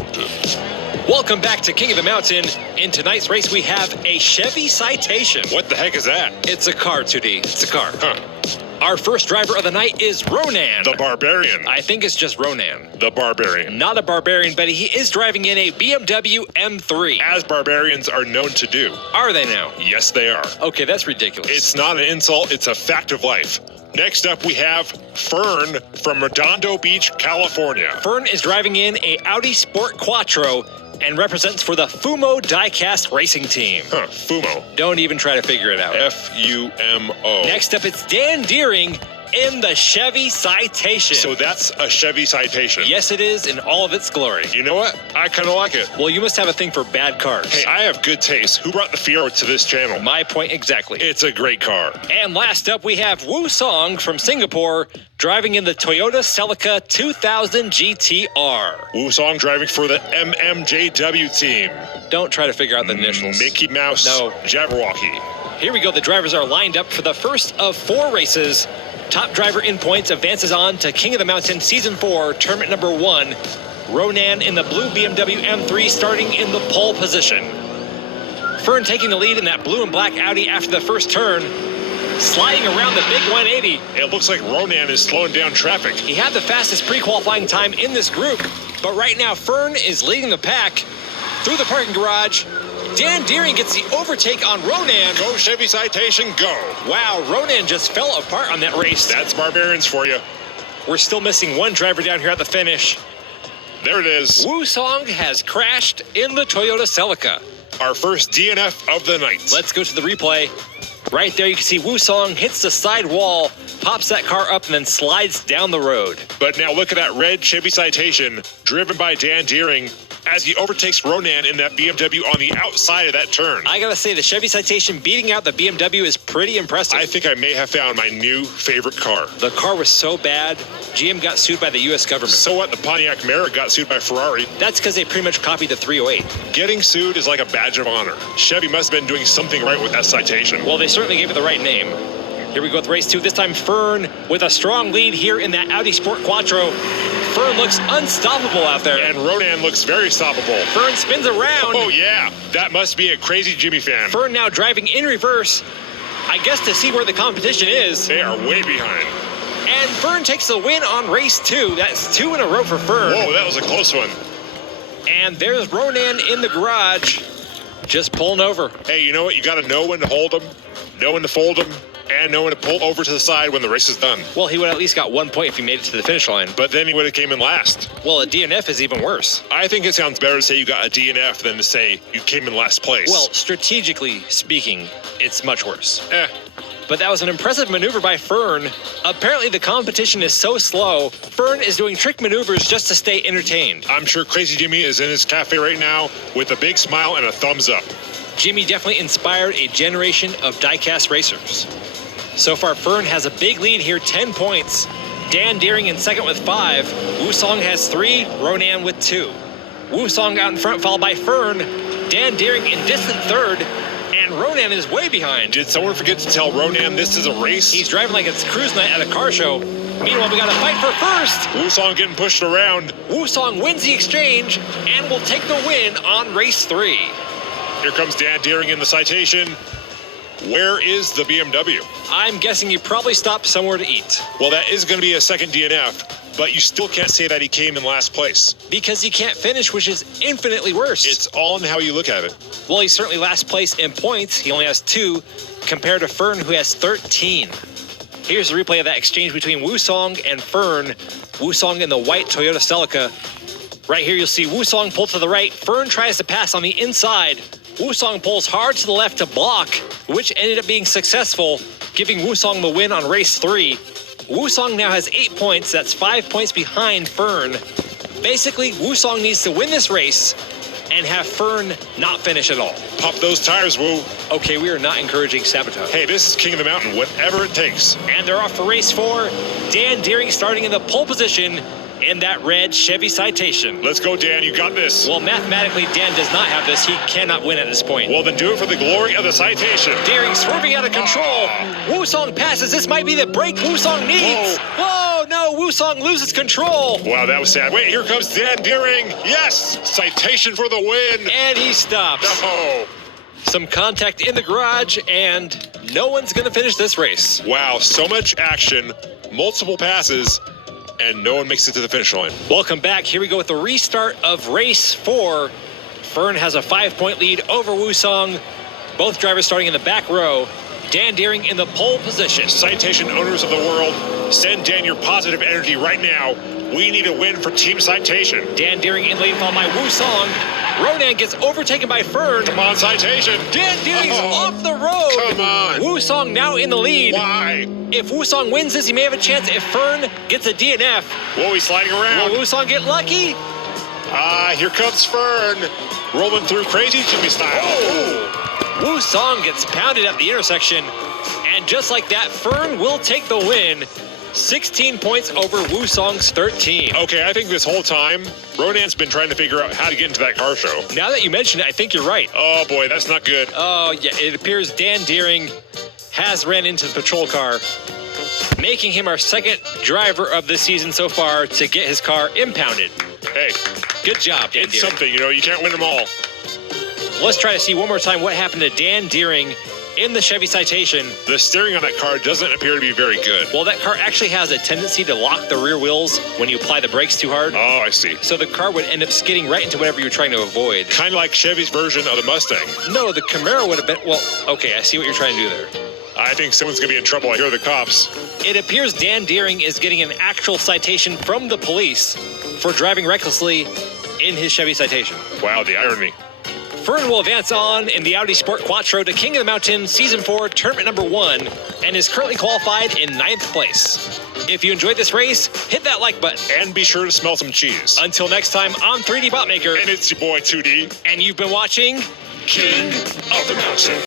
Mountain. Welcome back to King of the Mountain. In tonight's race, we have a Chevy Citation. What the heck is that? It's a car, 2D. It's a car. Huh. Our first driver of the night is Ronan. The Barbarian. I think it's just Ronan. The Barbarian. Not a barbarian, but he is driving in a BMW M3. As barbarians are known to do. Are they now? Yes, they are. Okay, that's ridiculous. It's not an insult, it's a fact of life. Next up, we have Fern from Redondo Beach, California. Fern is driving in a Audi Sport Quattro and represents for the Fumo Diecast Racing Team. Huh, Fumo. Don't even try to figure it out. F-U-M-O. Next up, it's Dan Deering in the Chevy Citation. So that's a Chevy Citation. Yes, it is, in all of its glory. You know what? I kind of like it. Well, you must have a thing for bad cars. Hey, I have good taste. Who brought the Fiero to this channel? My point exactly. It's a great car. And last up, we have Woo Song from Singapore driving in the Toyota Celica 2000 GTR. Woo Song driving for the MMJW team. Don't try to figure out the initials. Mickey Mouse. No. Jabberwocky. Here we go. The drivers are lined up for the first of 4 races. Top driver in points advances on to King of the Mountain Season 4, Tournament number 1. Ronan in the blue BMW M3 starting in the pole position. Fern taking the lead in that blue and black Audi after the first turn. Sliding around the big 180. It looks like Ronan is slowing down traffic. He had the fastest pre-qualifying time in this group, but right now Fern is leading the pack through the parking garage. Dan Deering gets the overtake on Ronan. Go Chevy Citation, go. Wow, Ronan just fell apart on that race. That's barbarians for you. We're still missing one driver down here at the finish. There it is. Woo Song has crashed in the Toyota Celica. Our first DNF of the night. Let's go to the replay. Right there you can see Woo Song hits the side wall, pops that car up, and then slides down the road. But now look at that red Chevy Citation driven by Dan Deering as he overtakes Ronan in that BMW on the outside of that turn. I gotta say, the Chevy Citation beating out the BMW is pretty impressive. I think I may have found my new favorite car. The car was so bad, GM got sued by the U.S. government. So what? The Pontiac Merritt got sued by Ferrari. That's because they pretty much copied the 308. Getting sued is like a badge of honor. Chevy must have been doing something right with that Citation. Well, they certainly gave it the right name. Here we go with race 2. This time Fern with a strong lead here in that Audi Sport Quattro. Fern looks unstoppable out there. And Ronan looks very stoppable. Fern spins around. Oh, yeah. That must be a crazy Jimmy fan. Fern now driving in reverse, I guess to see where the competition is. They are way behind. And Fern takes the win on race 2. That's 2 in a row for Fern. Whoa, that was a close one. And there's Ronan in the garage, just pulling over. Hey, you know what? You got to know when to hold them, know when to fold them, and know when to pull over to the side when the race is done. Well, he would at least got 1 point if he made it to the finish line. But then he would have came in last. Well, a DNF is even worse. I think it sounds better to say you got a DNF than to say you came in last place. Well, strategically speaking, it's much worse. Eh. But that was an impressive maneuver by Fern. Apparently the competition is so slow, Fern is doing trick maneuvers just to stay entertained. I'm sure Crazy Jimmy is in his cafe right now with a big smile and a thumbs up. Jimmy definitely inspired a generation of diecast racers. So far, Fern has a big lead here, 10 points. Dan Deering in second with 5. Woo Song has 3, Ronan with 2. Woo Song out in front, followed by Fern. Dan Deering in distant third, and Ronan is way behind. Did someone forget to tell Ronan this is a race? He's driving like it's cruise night at a car show. Meanwhile, we got a fight for first. Woo Song getting pushed around. Woo Song wins the exchange and will take the win on race 3. Here comes Dan Deering in the Citation. Where is the BMW? I'm guessing he probably stopped somewhere to eat. Well, that is going to be a second DNF, but you still can't say that he came in last place. Because he can't finish, which is infinitely worse. It's all in how you look at it. Well, he's certainly last place in points. He only has 2, compared to Fern, who has 13. Here's a replay of that exchange between Woo Song and Fern. Woo Song in the white Toyota Celica. Right here, you'll see Woo Song pull to the right. Fern tries to pass on the inside. Woo Song pulls hard to the left to block, which ended up being successful, giving Woo Song the win on race 3. Woo Song now has 8 points. That's 5 points behind Fern. Basically, Woo Song needs to win this race and have Fern not finish at all. Pop those tires, Woo. Okay, we are not encouraging sabotage. Hey, this is King of the Mountain, whatever it takes. And they're off for race 4. Dan Deering starting in the pole position in that red Chevy Citation. Let's go, Dan. You got this. Well, mathematically, Dan does not have this. He cannot win at this point. Well, then do it for the glory of the Citation. Deering swerving out of control. Woo Song passes. This might be the break Woo Song needs. Whoa. Whoa, no. Woo-song loses control. Wow, that was sad. Wait, here comes Dan Deering. Yes, citation for the win. And he stops. Oh, Some contact in the garage, and no one's going to finish this race. wow, so much action, multiple passes, and no one makes it to the finish line. Welcome back. Here we go with the restart of race 4. Fern has a 5-point lead over Woo-song. Both drivers starting in the back row. Dan Deering in the pole position. Citation owners of the world, send Dan your positive energy right now. We need a win for Team Citation. Dan Deering in lane followed by Woo-song. Ronan gets overtaken by Fern. Come on, Citation. Dan Deering's off the road. Come on. Woo-song now in the lead. Why? If Woo-song wins this, he may have a chance. If Fern gets a DNF, Whoa, he's sliding around. will Woo-song get lucky? Here comes Fern, rolling through crazy Jimmy style. Oh. Woo-song gets pounded at the intersection, and just like that, Fern will take the win. 16 points over Woo-song's 13. Okay, I think this whole time, Ronan's been trying to figure out how to get into that car show. Now that you mention it, I think you're right. Oh boy, that's not good. Oh, yeah, it appears Dan Deering has ran into the patrol car, making him our second driver of the season so far to get his car impounded. Hey, Good job, Dan it's Deering. something, you can't win them all. Let's try to see one more time what happened to Dan Deering in the Chevy Citation. The steering on that car doesn't appear to be very good. Well, that car actually has a tendency to lock the rear wheels when you apply the brakes too hard. Oh, I see. So the car would end up skidding right into whatever you're trying to avoid. Kind of like Chevy's version of the Mustang. No, the Camaro would have been, well, okay, I see what you're trying to do there. I think someone's going to be in trouble. I hear the cops. It appears Dan Deering is getting an actual citation from the police for driving recklessly in his Chevy Citation. Wow, the irony. Fern will advance on in the Audi Sport Quattro to King of the Mountain Season 4 Tournament Number 1 and is currently qualified in 9th place. If you enjoyed this race, hit that like button. And be sure to smell some cheese. Until next time, I'm 3dbotmaker, And it's your boy 2D. and you've been watching King of the Mountain.